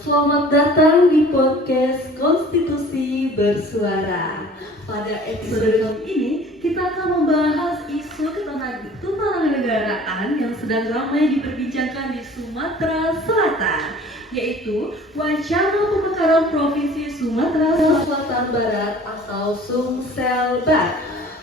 Selamat datang di podcast Konstitusi Bersuara. Pada episode kali ini, kita akan membahas isu ketenaganegaraan yang sedang ramai diperbincangkan di Sumatera Selatan, yaitu wacana pemekaran Provinsi Sumatera Selatan Barat atau Sumselbar.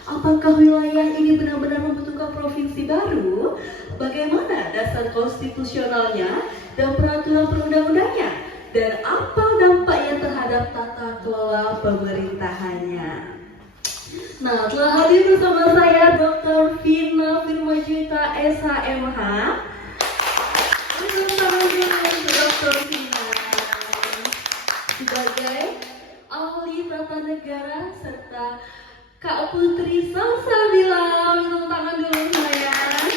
Apakah wilayah ini benar-benar membutuhkan provinsi baru? Bagaimana dasar konstitusionalnya dan peraturan perundang-undangnya? Dan apa dampaknya terhadap tata kelola pemerintahannya? Nah, telah hadir bersama saya Dr. Vina Firmajuwita SHMH. Bersama Dr. Vina sebagai ahli tata negara serta Kak Putri Salsabila, minum tangan dulu sayang.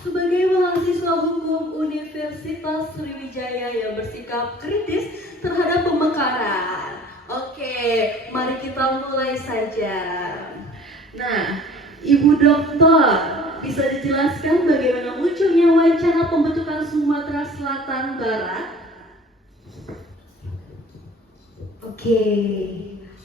Sebagai mahasiswa hukum Universitas Sriwijaya yang bersikap kritis terhadap pemekaran. Oke, mari kita mulai saja. Nah, Ibu Doktor, bisa dijelaskan bagaimana munculnya wacana pembentukan Sumatera Selatan Barat? Oke,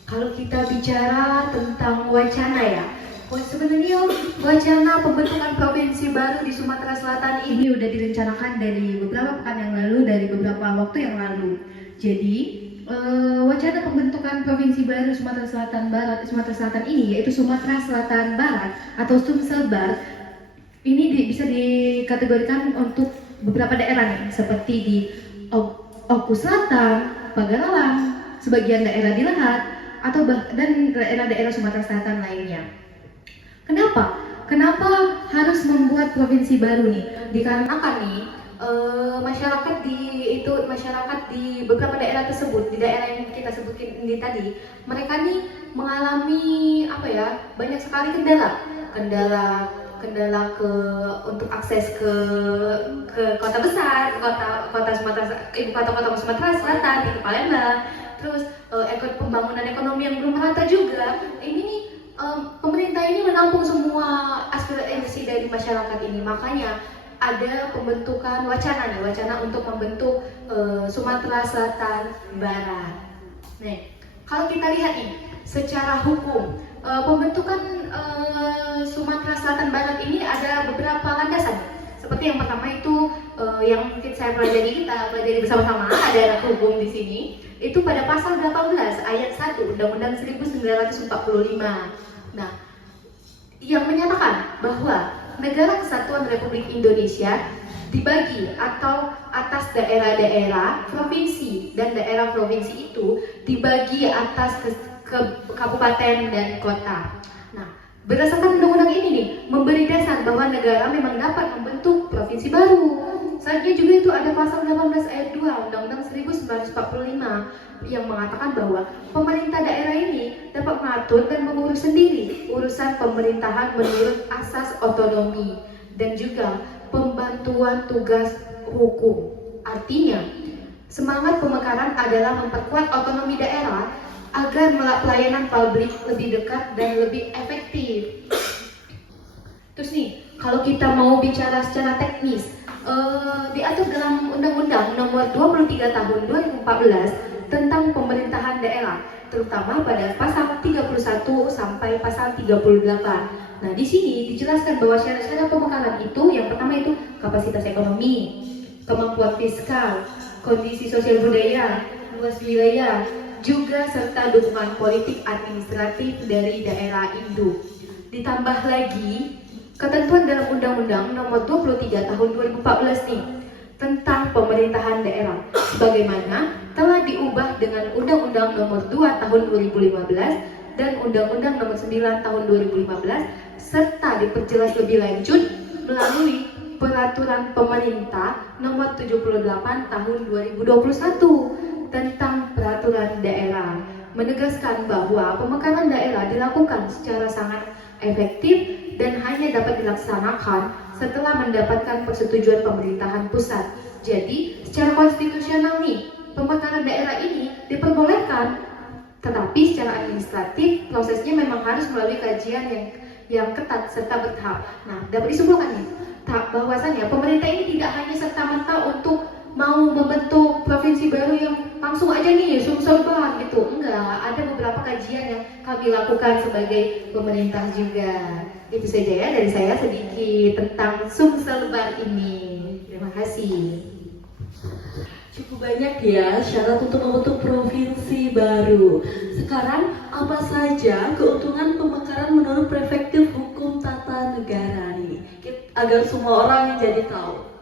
kalau kita bicara tentang wacana ya, sebenarnya wacana pembentukan provinsi baru di Sumatera Selatan ini udah direncanakan dari beberapa pekan yang lalu, dari beberapa waktu yang lalu. Jadi, wacana pembentukan provinsi baru Sumatera Selatan Barat, Sumatera Selatan ini yaitu Sumatera Selatan Barat atau Sumselbar, ini bisa dikategorikan untuk beberapa daerah nih, seperti di Oku Selatan, Pagaralam, sebagian daerah di Lahat, dan daerah-daerah Sumatera Selatan lainnya. Kenapa harus membuat provinsi baru nih? Dikarenakan nih masyarakat di beberapa daerah tersebut, di daerah yang kita sebutkan ini tadi, mereka nih mengalami banyak sekali kendala untuk akses ke kota besar, ibu kota Sumatera Selatan, di Palembang. Terus pembangunan ekonomi yang belum merata juga. Ini nih pemerintah ini menampung semua aspirasi dari masyarakat ini. Makanya ada pembentukan wacana untuk membentuk Sumatera Selatan Barat. Nah, kalau kita lihat nih secara hukum, pembentukan Sumatera Selatan Barat ini ada beberapa landasan. Seperti yang pertama itu yang mungkin saya pelajari bersama-sama, ada anak hukum di sini. Itu pada pasal 18 ayat 1 Undang-Undang 1945. Nah, yang menyatakan bahwa Negara Kesatuan Republik Indonesia dibagi atau atas daerah-daerah provinsi, dan daerah provinsi itu dibagi atas ke kabupaten dan kota. Nah, berdasarkan undang-undang ini nih memberi dasar bahwa negara memang dapat membentuk provinsi baru. Selanjutnya juga itu ada pasal 18 ayat 2 Undang-Undang 1945 yang mengatakan bahwa pemerintah daerah ini dapat mengatur dan mengurus sendiri urusan pemerintahan menurut asas otonomi dan juga pembantuan tugas hukum. Artinya, semangat pemekaran adalah memperkuat otonomi daerah agar pelayanan publik lebih dekat dan lebih efektif. Terus nih, kalau kita mau bicara secara teknis, diatur dalam Undang-Undang Nomor 23 Tahun 2014 tentang pemerintahan daerah, terutama pada pasal 31 sampai pasal 38. Nah, di sini dijelaskan bahwa syarat-syarat pemekaran itu yang pertama itu kapasitas ekonomi, kemampuan fiskal, kondisi sosial budaya, luas wilayah, juga serta dukungan politik administratif dari daerah induk. Ditambah lagi ketentuan dalam Undang-Undang Nomor 23 Tahun 2014 nih tentang pemerintahan daerah, sebagaimana telah diubah dengan Undang-Undang Nomor 2 Tahun 2015 dan Undang-Undang Nomor 9 Tahun 2015, serta diperjelas lebih lanjut melalui Peraturan Pemerintah Nomor 78 Tahun 2021 tentang Peraturan Daerah, menegaskan bahwa pemekaran daerah dilakukan secara sangat efektif dan hanya dapat dilaksanakan setelah mendapatkan persetujuan pemerintahan pusat. Jadi, secara konstitusional nih, pemekaran daerah ini diperbolehkan, tetapi secara administratif prosesnya memang harus melalui kajian yang ketat serta bertahap. Nah, dapat disimpulkan nih, bahwasannya pemerintah ini tidak hanya serta-merta untuk mau membentuk provinsi baru yang langsung aja nih Sumsel Bar gitu. Enggak, ada beberapa kajian yang kami lakukan sebagai pemerintah juga. Itu saja ya dari saya sedikit tentang Sumsel Bar ini. Terima kasih. Cukup banyak ya syarat untuk membentuk provinsi baru. Sekarang apa saja keuntungan pemekaran menurut Perspektif Hukum Tata Negara nih? Agar semua orang jadi tahu.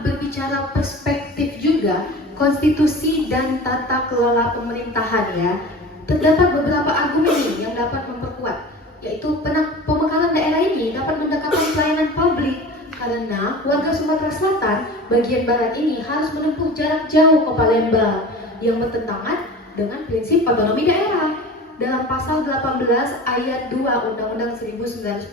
Berbicara perspektif juga, konstitusi dan tata kelola pemerintahan ya, terdapat beberapa argumen nih yang dapat memperkuat, yaitu pemekaran daerah ini dapat mendekatkan pelayanan publik karena warga Sumatera Selatan bagian barat ini harus menempuh jarak jauh ke Palembang yang bertentangan dengan prinsip otonomi daerah dalam pasal 18 ayat 2 Undang-Undang 1945.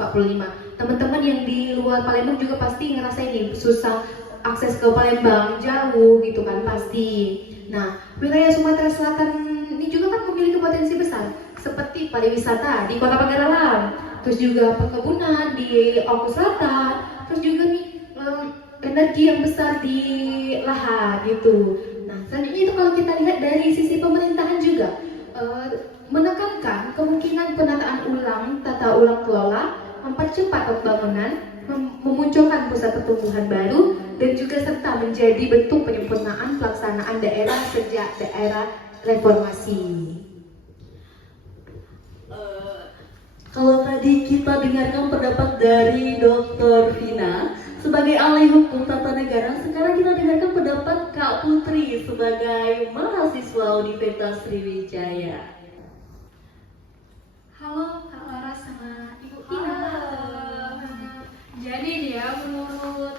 Teman-teman yang di luar Palembang juga pasti ngerasain nih susah akses ke Palembang, jauh gitu kan pasti. Nah, wilayah Sumatera Selatan ini juga kan memiliki potensi besar seperti pariwisata di Kota Pagaralam, terus juga perkebunan di Oku Selatan, terus juga nih energi yang besar di Lahat gitu. Nah, selanjutnya itu kalau kita lihat dari sisi pemerintahan juga menekankan kemungkinan penataan ulang, tata ulang kelola, mempercepat pembangunan, memunculkan pusat pertumbuhan baru, dan juga serta menjadi bentuk penyempurnaan pelaksanaan daerah sejak daerah reformasi. Kalau tadi kita dengarkan pendapat dari Dr. Vina sebagai ahli hukum tata negara, sekarang kita dengarkan pendapat Kak Putri sebagai mahasiswa Universitas Sriwijaya. Halo Kak Laras sama Ibu Ina. Jadi dia menurut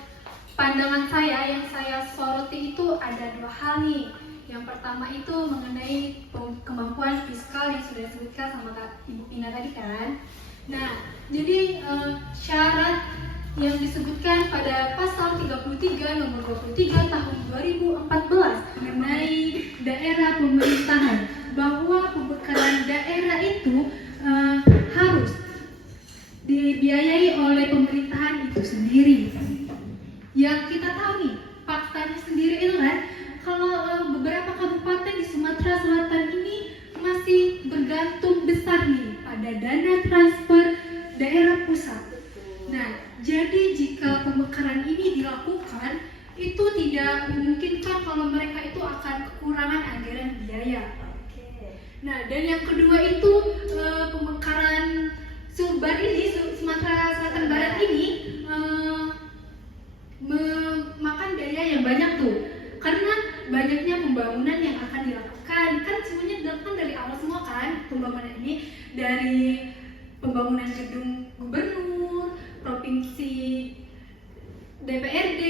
pandangan saya yang saya soroti itu ada dua hal nih. Yang pertama itu mengenai kemampuan fiskal yang sudah disebutkan sama Kak Ibu Ina tadi kan. Nah, jadi syarat yang disebutkan pada pasal 33 nomor 23 tahun 2014 mengenai daerah pemerintahan, bahwa pembekalan daerah itu harus dibiayai oleh pemerintahan itu sendiri. Yang kita tahu nih, faktanya sendiri itu kan, kalau beberapa kabupaten di Sumatera Selatan ini masih bergantung besar nih pada dana transfer daerah pusat. Nah, jadi jika pemekaran ini dilakukan, itu tidak memungkinkan kalau mereka itu akan kekurangan anggaran biaya. Nah, dan yang kedua itu pemekaran Sumbar ini, Sumatera Selatan Barat ini memakan biaya yang banyak tuh, karena banyaknya pembangunan yang akan dilakukan. Kan semuanya dilakukan dari awal semua kan pembangunan ini, dari pembangunan gedung gubernur, provinsi, DPRD,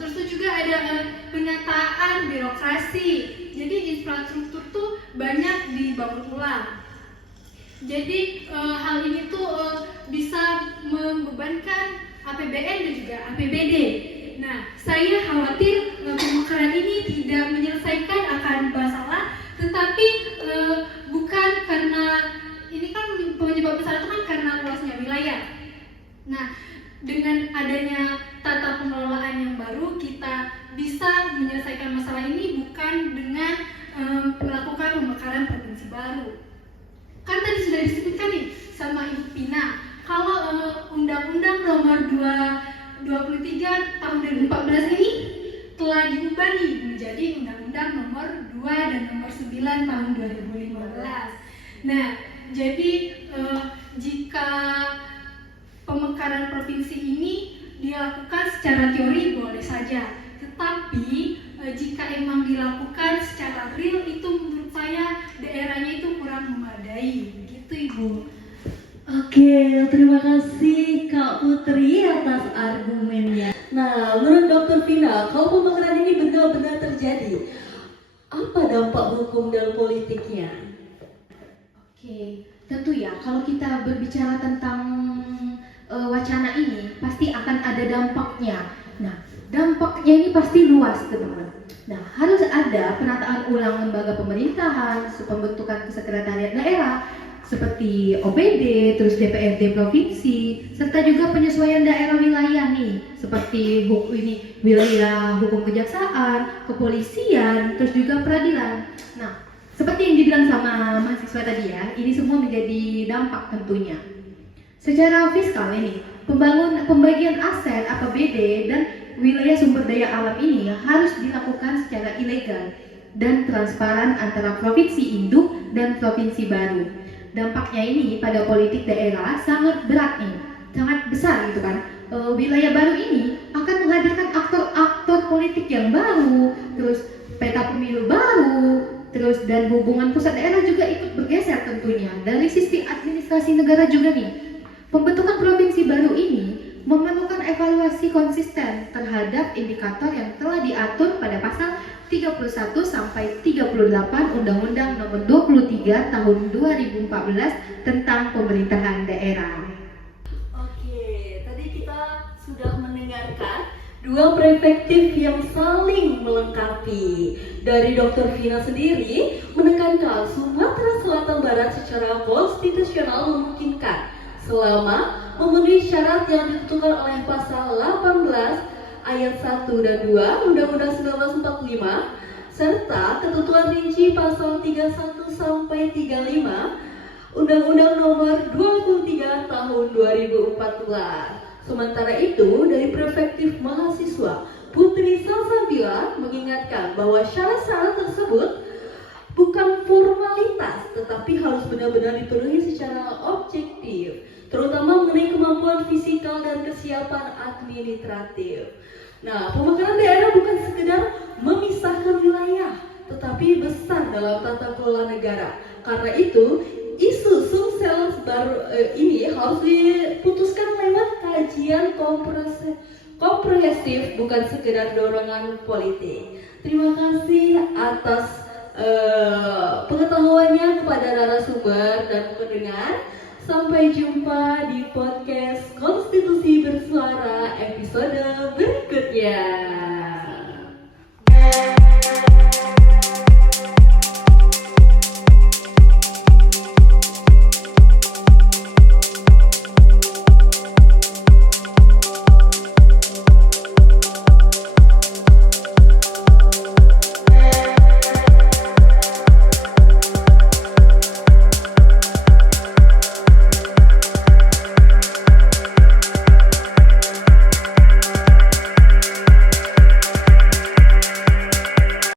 terus itu juga ada penataan birokrasi. Jadi infrastruktur tuh banyak dibangun ulang. Jadi hal ini tuh bisa membebankan APBN dan juga APBD. Nah, saya khawatir pemekaran ini tidak menyelesaikan akan masalah, tetapi bukan karena ini kan penyebab besar itu kan karena luasnya wilayah. Nah, dengan adanya tata pengelolaan yang baru, kita bisa menyelesaikan masalah ini bukan dengan melakukan pemekaran provinsi baru. Kan tadi sudah disebutkan nih sama Ibu Pina, kalau Undang-Undang Nomor 23 Tahun 2014 ini telah diubah nih menjadi Undang-Undang Nomor 2 dan Nomor 9 Tahun 2015. Nah, jadi jika pemekaran provinsi ini dilakukan secara teori boleh saja, tetapi jika emang dilakukan secara real itu menurut saya daerahnya itu kurang memadai, begitu Ibu. Oke, terima kasih Kak Putri atas argumennya. Nah, menurut Dr. Vina, kalau pemekaran ini benar-benar terjadi, apa dampak hukum dan politiknya? Oke, tentu ya kalau kita berbicara tentang wacana ini pasti akan ada dampaknya. Nah, dampaknya ini pasti luas teman-teman. Nah, harus ada penataan ulang lembaga pemerintahan, pembentukan sekretariat daerah seperti OPD, terus DPRD provinsi, serta juga penyesuaian daerah wilayah nih, seperti seperti wilayah hukum kejaksaan, kepolisian, terus juga peradilan. Nah, seperti yang dibilang sama mahasiswa tadi ya, ini semua menjadi dampak tentunya. Secara fiskal ini, pembagian aset APBD dan wilayah sumber daya alam ini harus dilakukan secara ilegal dan transparan antara provinsi induk dan provinsi baru. Dampaknya ini pada politik daerah sangat berat nih, sangat besar gitu kan. Wilayah baru ini akan menghadirkan aktor-aktor politik yang baru, terus peta pemilu baru, terus dan hubungan pusat daerah juga ikut bergeser tentunya. Dari sisi administrasi negara juga nih, pembentukan provinsi baru ini memerlukan evaluasi konsisten terhadap indikator yang telah diatur pada pasal 31 sampai 38 Undang-Undang Nomor 23 Tahun 2014 tentang pemerintahan daerah. Oke, tadi kita sudah mendengarkan dua perspektif yang saling melengkapi. Dari Dr. Vina sendiri menekankan Sumatera Selatan Barat secara konstitusional memungkinkan selama memenuhi syarat yang ditentukan oleh pasal 18 ayat 1 dan 2 Undang-Undang 1945 serta ketentuan rinci pasal 31 sampai 35 Undang-Undang Nomor 23 Tahun 2014. Sementara itu, dari perspektif mahasiswa, Putri Salsabila mengingatkan bahwa syarat-syarat tersebut bukan formalitas, tetapi harus benar-benar dipenuhi secara objektif, terutama mengenai kemampuan fisikal dan kesiapan administratif. Nah, pemekaran daerah bukan sekedar memisahkan wilayah, tetapi besar dalam tata kelola negara. Karena itu, isu Sumsel baru ini harus diputuskan lewat kajian komprehensif, bukan sekedar dorongan politik. Terima kasih atas pengetahuannya kepada narasumber dan pendengar. Sampai jumpa di podcast Konstitusi Bersuara episode berikutnya.